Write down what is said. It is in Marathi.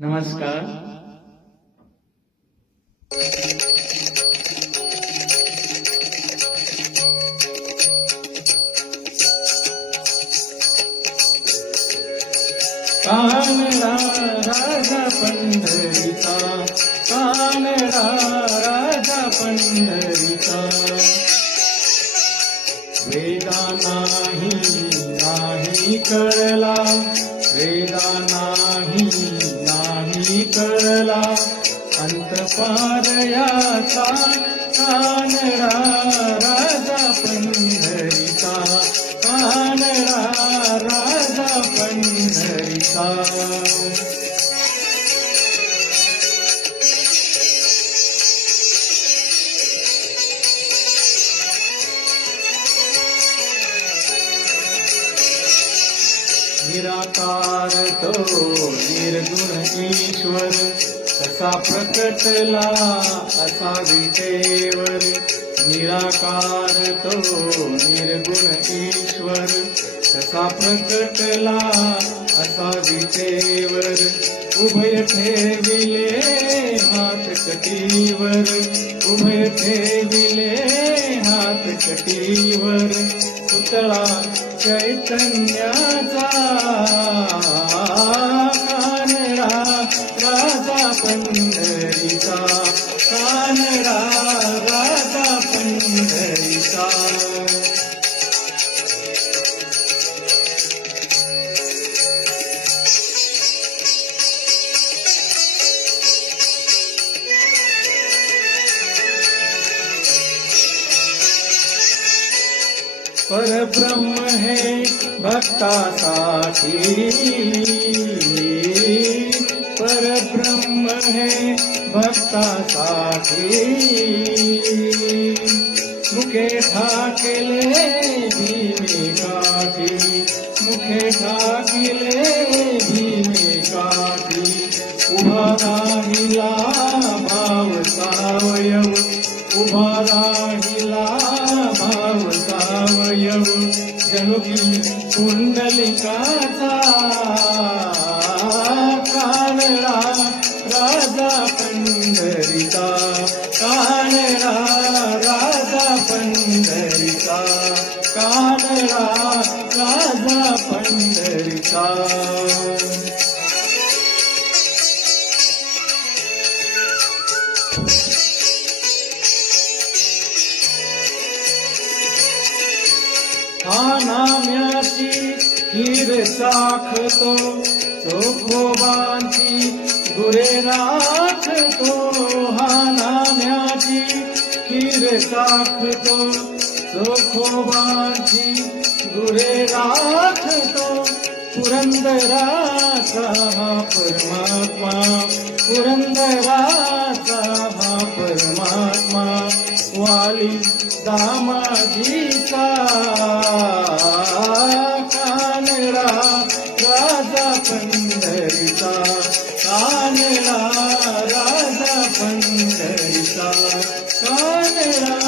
नमस्कार. कानडा राजा पंढरीचा कानडा राजा पंढरीचा. वेदा नाही कळला वेदा नाही कळला अंतपार याचा कानडा राजा पंढरीचा कानडा राजा पंढरीचा. निराकार तो निर्गुण ईश्वर कसा प्रकटला असा विटेवर. निराकार तो निर्गुण ईश्वर तसा प्रकटला असा विटेवर. उभय ठेविले हात कटीवर उभय ठेविले हात कटीवर. पुतळा चैतन्याचा कानडा राजा पंढरीचा कानडा परब्रह्म है भक्तासाठी परब्रह्म है भक्तासाठी मुखे ठाकले भीमे काठी मुखे ठाकले भीमे काठी। उभा राहिला जणुकी कुंडलिकाचा कानडा राजा पंढरीचा कानडा राजा पंढरीचा कानडा राजा पंढरीचा. पानाम्याची खीर साखतो चोखोबांची गुरे राखतो. हा नाम्याची खीर साखतो चोखोबांची गुरे राखतो. पुरंदराचा हा परमात्मा पुरंदराचा हा परमात्मा. वाली दामाजीचा कानडा राजा पंढरीचा कानडा राजा पंढरीचा कानडा.